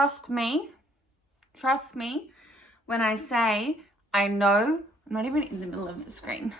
trust me when I say I know, I'm not even in the middle of the screen.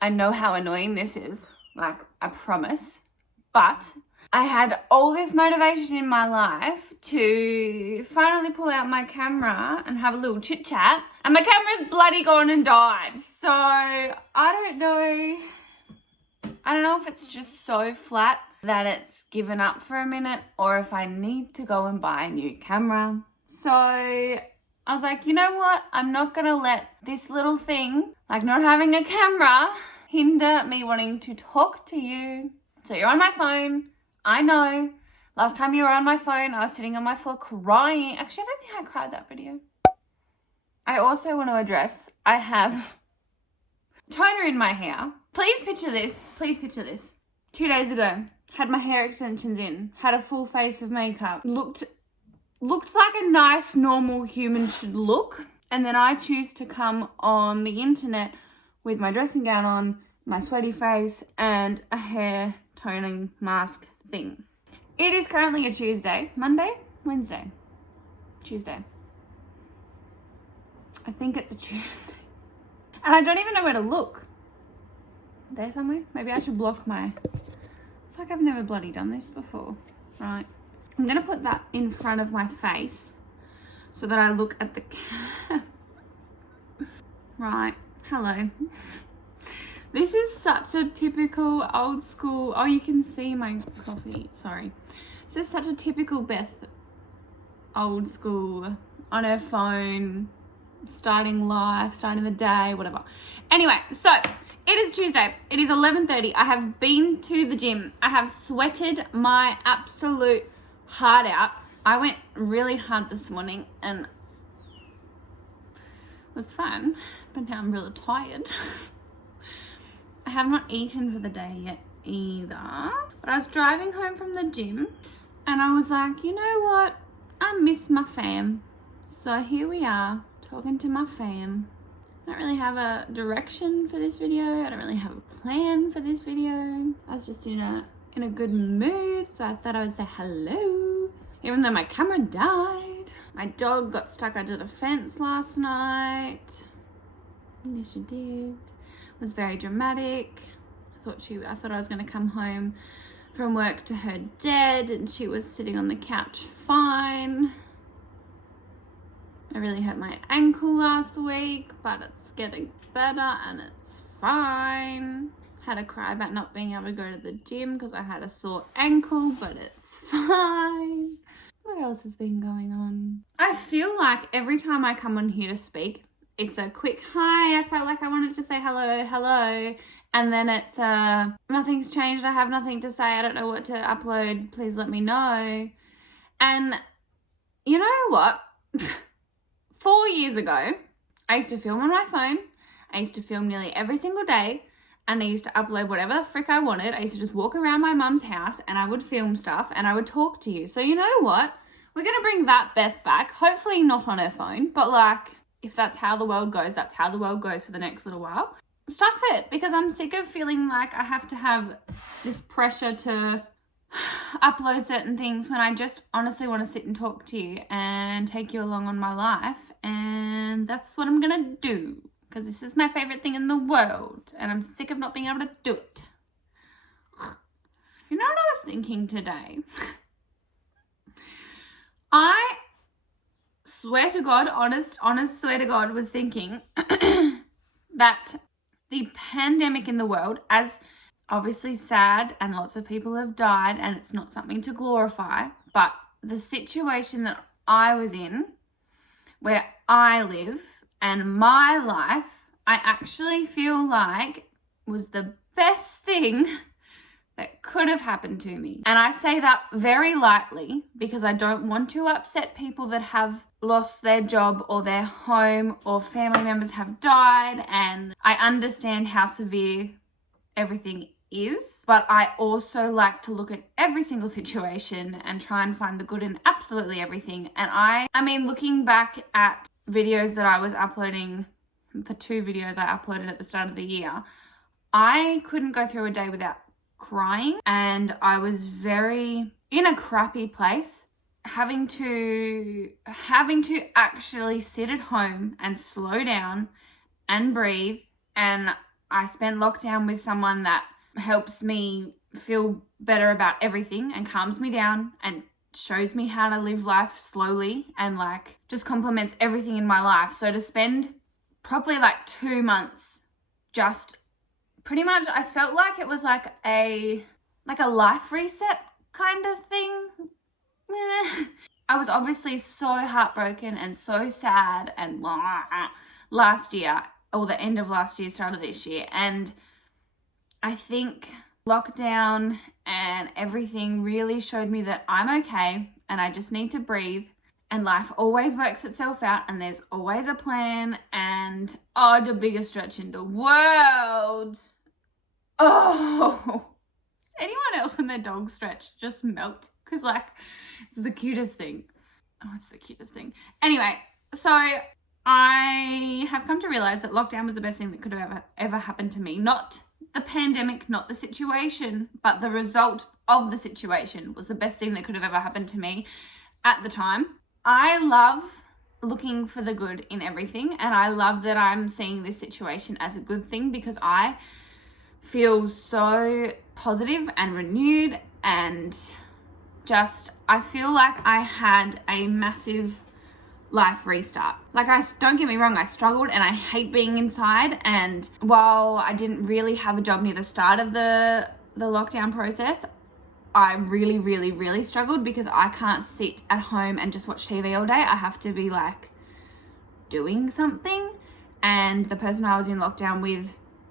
I know how annoying this is, like, I promise. But I had all this motivation in my life to finally pull out my camera and have a little chit chat, and my camera's bloody gone and died. So I don't know if it's just so flat that it's given up for a minute, or if I need to go and buy a new camera. So I was like, you know what? I'm not gonna let this little thing, like not having a camera, hinder me wanting to talk to you. So you're on my phone. I know. Last time you were on my phone, I was sitting on my floor crying. Actually, I don't think I cried that video. I also want to address, I have toner in my hair. Please picture this. 2 days ago, had my hair extensions in, had a full face of makeup, looked like a nice, normal human should look. And then I choose to come on the internet with my dressing gown on, my sweaty face, and a hair toning mask thing. It is currently a Tuesday. Monday? Wednesday? Tuesday. I think it's a Tuesday. And I don't even know where to look. There somewhere? Maybe I should block my... It's like I've never bloody done this before. Right. I'm going to put that in front of my face so that I look at the camera. Right. Hello. This is such a typical old school... Oh, you can see my coffee. Sorry. This is such a typical Beth old school on her phone, starting life, starting the day, whatever. Anyway, so it is Tuesday. It is 11:30. I have been to the gym. I have sweated my absolute heart out. I went really hard this morning and it was fun, but now I'm really tired. I have not eaten for the day yet either. But I was driving home from the gym and I was like, you know what? I miss my fam. So here we are, talking to my fam. I don't really have a direction for this video. I don't really have a plan for this video. I was just in a good mood, so I thought I would say hello. Even though my camera died. My dog got stuck under the fence last night. Yes, she did. It was very dramatic. I thought I was going to come home from work to her dead, and she was sitting on the couch fine. I really hurt my ankle last week, but it's getting better and it's fine. Had a cry about not being able to go to the gym because I had a sore ankle, but it's fine. What else has been going on? I feel like every time I come on here to speak, it's a quick hi. I felt like I wanted to say hello. And then it's nothing's changed. I have nothing to say. I don't know what to upload. Please let me know. And you know what? 4 years ago, I used to film on my phone. I used to film nearly every single day. And I used to upload whatever the frick I wanted. I used to just walk around my mum's house and I would film stuff and I would talk to you. So you know what? We're going to bring that Beth back. Hopefully not on her phone. But like, if that's how the world goes, that's how the world goes for the next little while. Stuff it, because I'm sick of feeling like I have to have this pressure to upload certain things when I just honestly want to sit and talk to you and take you along on my life. And that's what I'm going to do, because this is my favorite thing in the world and I'm sick of not being able to do it. You know what I was thinking today? I swear to God, honest swear to God, was thinking that the pandemic in the world, as obviously sad and lots of people have died and it's not something to glorify, but the situation that I was in, where I live and my life, I actually feel like was the best thing that could have happened to me. And I say that very lightly because I don't want to upset people that have lost their job or their home or family members have died. And I understand how severe everything is, but I also like to look at every single situation and try and find the good in absolutely everything. And I mean, looking back at videos that I was uploading, the 2 videos I uploaded at the start of the year, I couldn't go through a day without crying, and I was very in a crappy place having to actually sit at home and slow down and breathe. And I spent lockdown with someone that helps me feel better about everything and calms me down and shows me how to live life slowly and like just complements everything in my life. So to spend probably like 2 months just pretty much, I felt like it was like a life reset kind of thing. I was obviously so heartbroken and so sad and last year, or the end of last year, start of this year. And I think lockdown and everything really showed me that I'm okay and I just need to breathe, and life always works itself out and there's always a plan. And the biggest stretch in the world. Oh, does anyone else when their dog stretch just melt? Because like, it's the cutest thing. Oh, it's the cutest thing. Anyway, so I have come to realize that lockdown was the best thing that could have ever happened to me. Not the pandemic, not the situation, but the result of the situation was the best thing that could have ever happened to me at the time. I love looking for the good in everything, and I love that I'm seeing this situation as a good thing because I feel so positive and renewed, and just I feel like I had a massive life restart. Like, don't get me wrong, I struggled and I hate being inside, and while I didn't really have a job near the start of the lockdown process, I really, really, really struggled because I can't sit at home and just watch TV all day. I have to be like doing something, and the person I was in lockdown with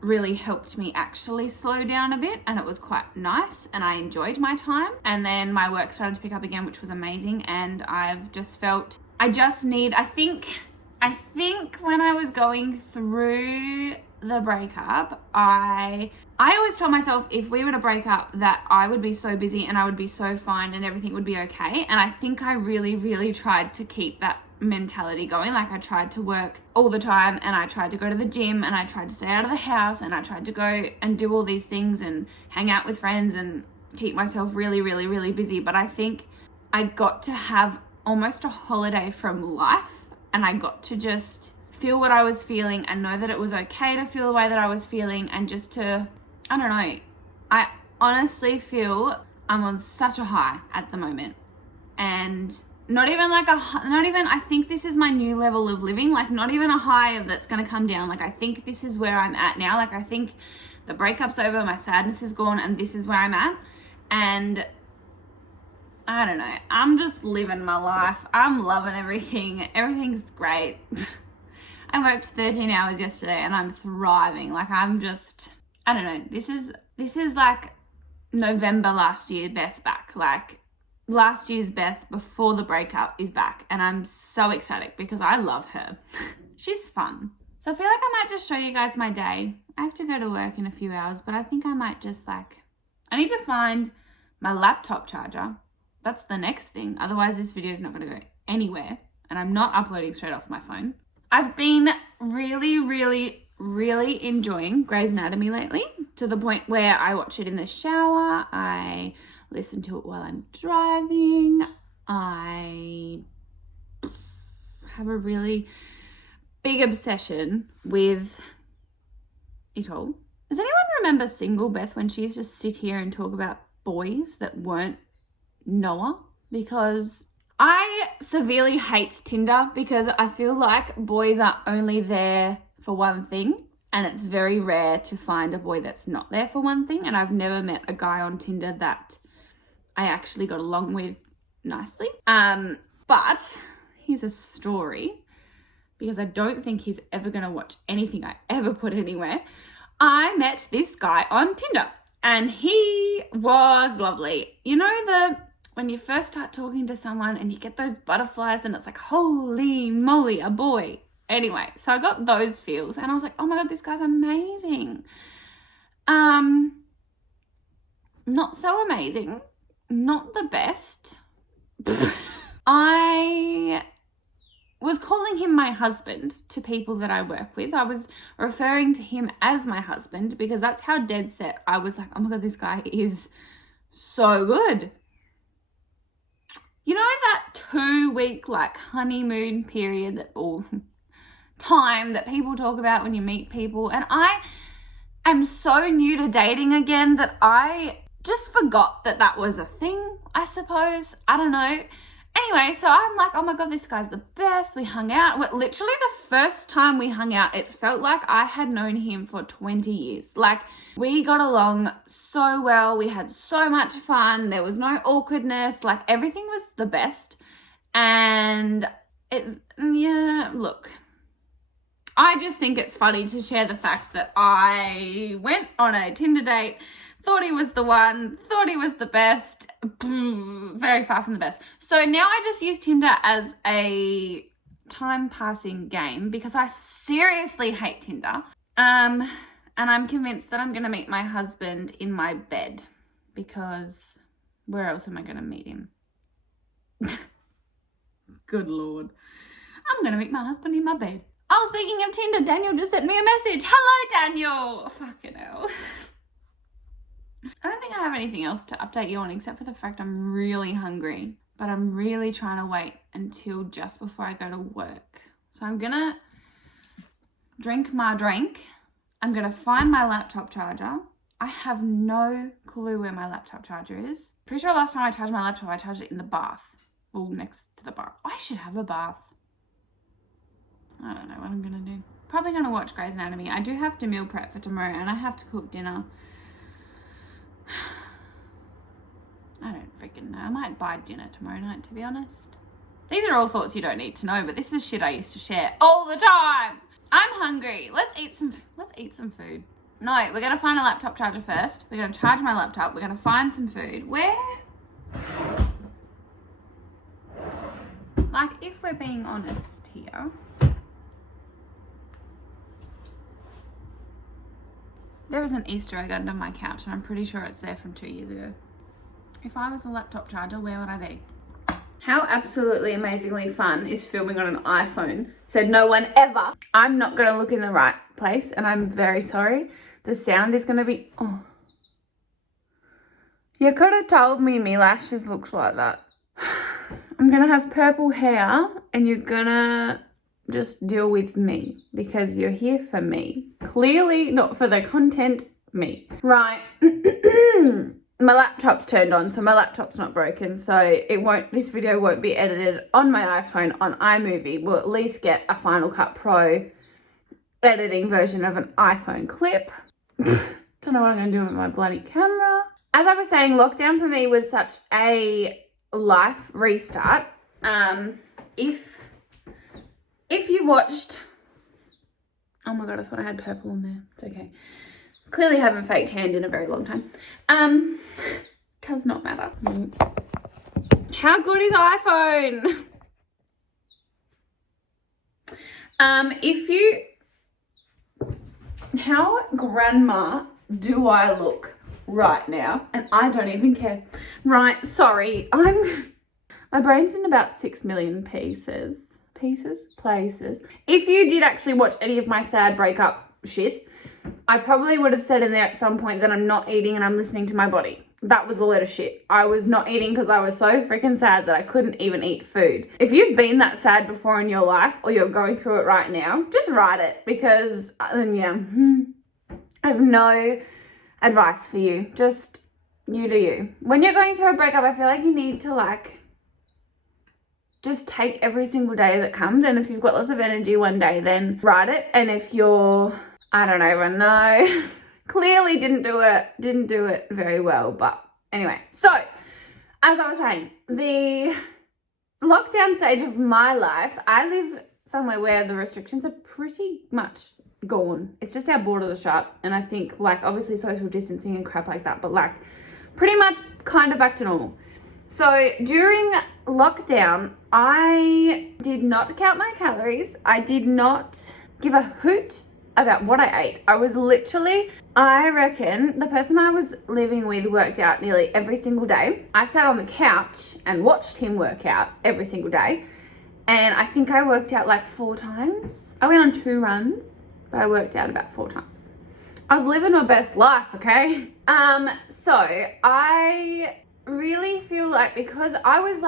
really helped me actually slow down a bit, and it was quite nice and I enjoyed my time. And then my work started to pick up again, which was amazing, and I've just felt I think when I was going through the breakup, I always told myself if we were to break up that I would be so busy and I would be so fine and everything would be okay. And I think I really, really tried to keep that mentality going. Like, I tried to work all the time, and I tried to go to the gym, and I tried to stay out of the house, and I tried to go and do all these things and hang out with friends and keep myself really, really, really busy. But I think I got to have almost a holiday from life, and I got to just feel what I was feeling and know that it was okay to feel the way that I was feeling, and just to, I don't know, I honestly feel I'm on such a high at the moment. And I think this is my new level of living, like not even a high of that's going to come down. Like, I think this is where I'm at now. Like, I think the breakup's over, my sadness is gone, and this is where I'm at. And I don't know, I'm just living my life. I'm loving everything. Everything's great. I worked 13 hours yesterday and I'm thriving. Like, I'm just, I don't know. This is like November last year, Beth back. Like, last year's Beth before the breakup is back, and I'm so ecstatic because I love her. She's fun. So I feel like I might just show you guys my day. I have to go to work in a few hours, but I think I might just I need to find my laptop charger. That's the next thing. Otherwise, this video is not going to go anywhere, and I'm not uploading straight off my phone. I've been really, really, really enjoying Grey's Anatomy lately, to the point where I watch it in the shower. I listen to it while I'm driving. I have a really big obsession with it all. Does anyone remember single Beth when she used to sit here and talk about boys that weren't Noah? Because I severely hate Tinder, because I feel like boys are only there for one thing, and it's very rare to find a boy that's not there for one thing. And I've never met a guy on Tinder that I actually got along with nicely. But here's a story, because I don't think he's ever going to watch anything I ever put anywhere. I met this guy on Tinder, and he was lovely. You know, when you first start talking to someone and you get those butterflies and it's like, holy moly, a boy. Anyway, so I got those feels, and I was like, oh my God, this guy's amazing. Not so amazing. Not the best. I was calling him my husband to people that I work with. I was referring to him as my husband because that's how dead set I was. Like, oh my God, this guy is so good. You know 2-week like honeymoon period that all time that people talk about when you meet people. And I am so new to dating again that I just forgot that that was a thing, I suppose. I don't know. Anyway, so I'm like, oh my God, this guy's the best. We hung out. Literally the first time we hung out, it felt like I had known him for 20 years. Like, we got along so well. We had so much fun. There was no awkwardness. Like, everything was the best. And look, I just think it's funny to share the fact that I went on a Tinder date, thought he was the one, thought he was the best, very far from the best. So now I just use Tinder as a time passing game because I seriously hate Tinder. And I'm convinced that I'm going to meet my husband in my bed because where else am I going to meet him? Good Lord. I'm going to meet my husband in my bed. Oh, speaking of Tinder, Daniel just sent me a message. Hello, Daniel. Fucking hell. I don't think I have anything else to update you on except for the fact I'm really hungry, but I'm really trying to wait until just before I go to work. So I'm going to drink my drink. I'm going to find my laptop charger. I have no clue where my laptop charger is. Pretty sure last time I charged my laptop, I charged it in the bath. Well, next to the bath. I should have a bath. I don't know what I'm going to do. Probably going to watch Grey's Anatomy. I do have to meal prep for tomorrow and I have to cook dinner. I don't freaking know. I might buy dinner tomorrow night, to be honest. These are all thoughts you don't need to know, but this is shit I used to share all the time. I'm hungry. Let's eat some food. No, we're going to find a laptop charger first. We're going to charge my laptop. We're going to find some food. Where? Like, if we're being honest here, there is an Easter egg under my couch and I'm pretty sure it's there from 2 years ago. If I was a laptop charger, where would I be? How absolutely amazingly fun is filming on an iPhone? Said no one ever. I'm not going to look in the right place and I'm very sorry. The sound is going to be... Oh. You could have told me my lashes looked like that. I'm going to have purple hair and you're going to just deal with me because you're here for me. Clearly not for the content, me. Right. My laptop's turned on, so my laptop's not broken, so this video won't be edited on my iPhone on iMovie. We'll at least get a Final Cut Pro editing version of an iPhone clip. Don't know what I'm going to do with my bloody camera. As I was saying, lockdown for me was such a life restart. If you've watched... Oh my God, I thought I had purple on there. It's okay. Clearly haven't fake tanned in a very long time. Does not matter. How good is iPhone? How grandma do I look right now? And I don't even care. Right, sorry. My brain's in about 6 million places. If you did actually watch any of my sad breakup shit, I probably would have said in there at some point that I'm not eating and I'm listening to my body. That was a lot of shit. I was not eating because I was so freaking sad that I couldn't even eat food. If you've been that sad before in your life or you're going through it right now, just write it because, I have no advice for you. Just you do you. When you're going through a breakup, I feel like you need to just take every single day that comes. And if you've got lots of energy one day, then write it. And if you're... I don't even know. Clearly didn't do it very well. But anyway, so as I was saying, the lockdown stage of my life, I live somewhere where the restrictions are pretty much gone. It's just our borders are shut. And I think obviously social distancing and crap like that, but pretty much kind of back to normal. So during lockdown, I did not count my calories. I did not give a hoot about what I ate. I was literally, I reckon the person I was living with worked out nearly every single day. I sat on the couch and watched him work out every single day. And I think I worked out 4 times. I went on 2 runs, but I worked out about 4 times. I was living my best life, okay? So I really feel like because I was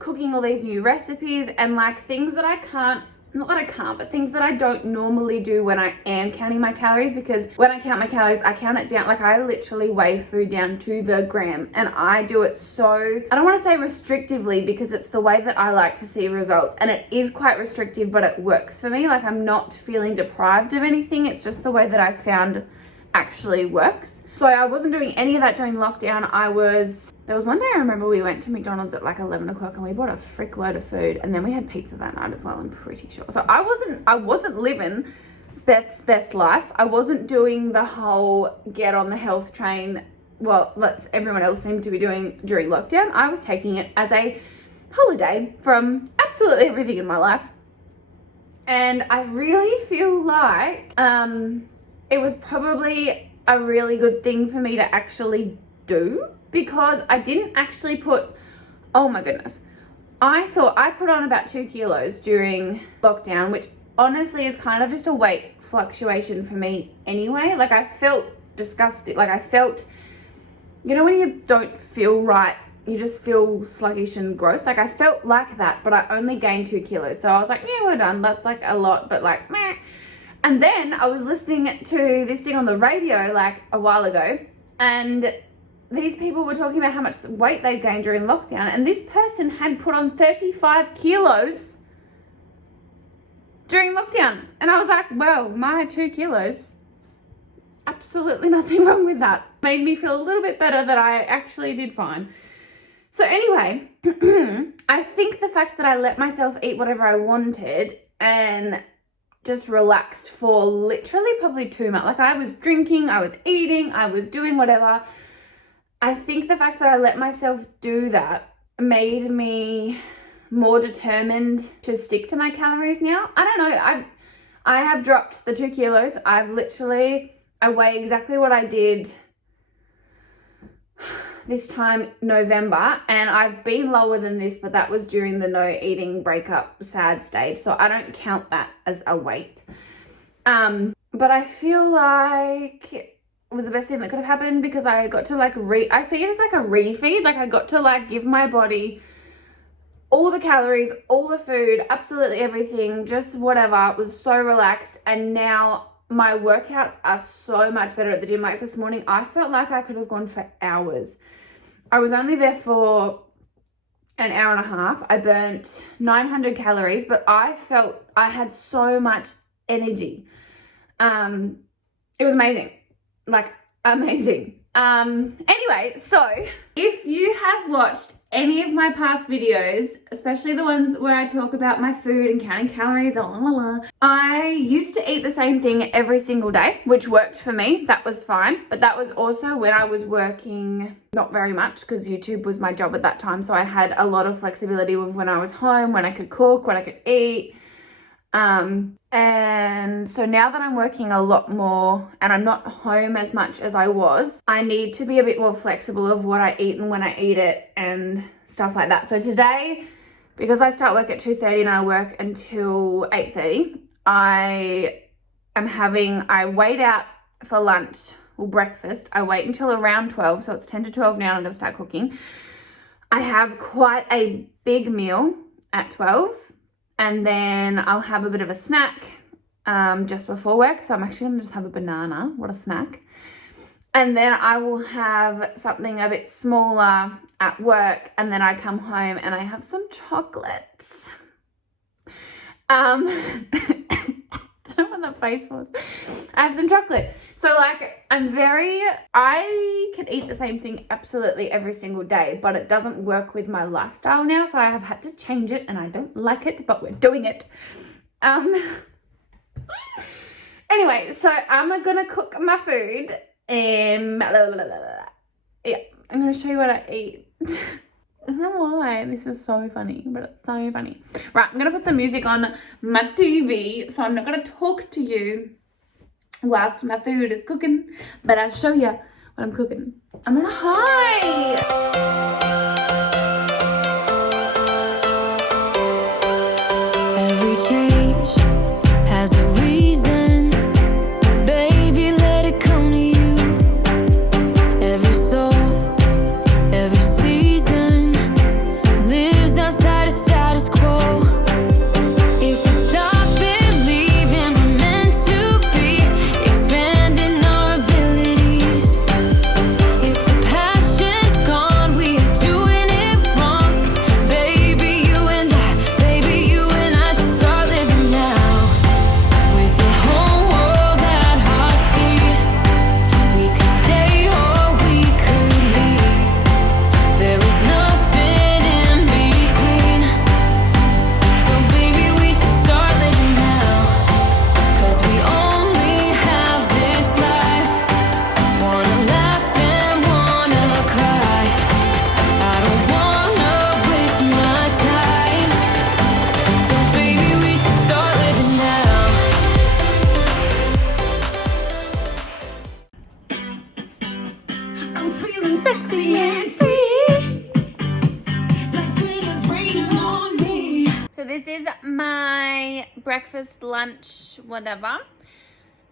cooking all these new recipes and like things that I can't, not that I can't, but things that I don't normally do when I am counting my calories, because when I count my calories, I count it down, like I literally weigh food down to the gram, and I do it so, I don't want to say restrictively because it's the way that I like to see results, and it is quite restrictive, but it works for me. Like I'm not feeling deprived of anything. It's just the way that I found actually works. So I wasn't doing any of that during lockdown. There was one day I remember we went to McDonald's at like 11 o'clock and we bought a frick load of food, and then we had pizza that night as well, I'm pretty sure. So I wasn't living Beth's best life. I wasn't doing the whole get on the health train, well, everyone else seemed to be doing during lockdown. I was taking it as a holiday from absolutely everything in my life. And I really feel like it was probably a really good thing for me to actually do, because I didn't actually put, oh my goodness, I thought I put on about 2 kilos during lockdown, which honestly is kind of just a weight fluctuation for me anyway. Like I felt disgusted. Like I felt, you know, when you don't feel right, you just feel sluggish and gross. Like I felt like that, but I only gained 2 kilos. So I was like, yeah, we're done. That's like a lot, but like, meh. And then I was listening to this thing on the radio like a while ago, and these people were talking about how much weight they gained during lockdown, and this person had put on 35 kilos during lockdown. And I was like, well, my 2 kilos, absolutely nothing wrong with that. Made me feel a little bit better that I actually did fine. So anyway, I think the fact that I let myself eat whatever I wanted and just relaxed for literally probably 2 months. Like I was drinking, I was eating, I was doing whatever. I think the fact that I let myself do that made me more determined to stick to my calories now. I don't know. I have dropped the 2 kilos. I weigh exactly what I did this time November, and I've been lower than this, but that was during the no eating breakup sad stage, so I don't count that as a weight. But I feel like it was the best thing that could have happened, because I got to like I see it as like a refeed. Like I got to like give my body all the calories, all the food, absolutely everything, just whatever. It was so relaxed, and now my workouts are so much better at the gym. Like this morning, I felt like I could have gone for hours. I was only there for an hour and a half. I burnt 900 calories, but I felt I had so much energy. It was amazing. Like amazing. Anyway, so if you have watched any of my past videos, especially the ones where I talk about my food and counting calories, I used to eat the same thing every single day, which worked for me. That was fine. But that was also when I was working not very much, because YouTube was my job at that time. So I had a lot of flexibility with when I was home, when I could cook, when I could eat. And so now that I'm working a lot more and I'm not home as much as I was, I need to be a bit more flexible of what I eat and when I eat it and stuff like that. So today, because I start work at 2:30 and I work until 8:30, I wait out for lunch or breakfast. I wait until around 12. So it's 10 to 12 now, and I'm going to start cooking. I have quite a big meal at 12. And then I'll have a bit of a snack just before work. So I'm actually going to just have a banana. What a snack. And then I will have something a bit smaller at work. And then I come home and I have some chocolate. I don't know what that face was. I have some chocolate. So like I can eat the same thing absolutely every single day, but it doesn't work with my lifestyle now. So I have had to change it, and I don't like it, but we're doing it. Anyway, so I'm gonna cook my food and yeah, I'm gonna show you what I eat. I don't know why this is so funny, but it's so funny. Right, I'm going to put some music on my TV, so I'm not going to talk to you whilst my food is cooking, but I'll show you what I'm cooking. I'm going to hide. Every change has a reason. Baby, let it come to you. Every soul, every season lives outside easy and free, like glitters raining on me. So this is my breakfast, lunch, whatever.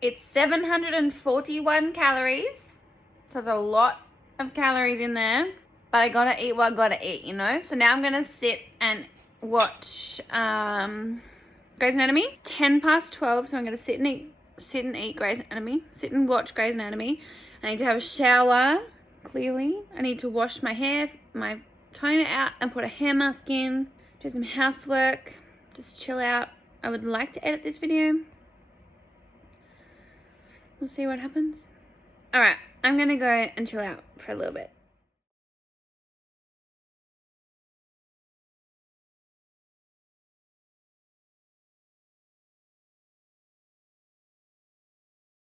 It's 741 calories. So there's a lot of calories in there. But I gotta eat what I gotta eat, you know? So now I'm gonna sit and watch Grey's Anatomy. It's 10:12, so I'm gonna sit and eat Grey's Anatomy. Sit and watch Grey's Anatomy. I need to have a shower, clearly. I need to wash my hair, my toner out, and put a hair mask in. Do some housework. Just chill out. I would like to edit this video. We'll see what happens. Alright, I'm gonna go and chill out for a little bit.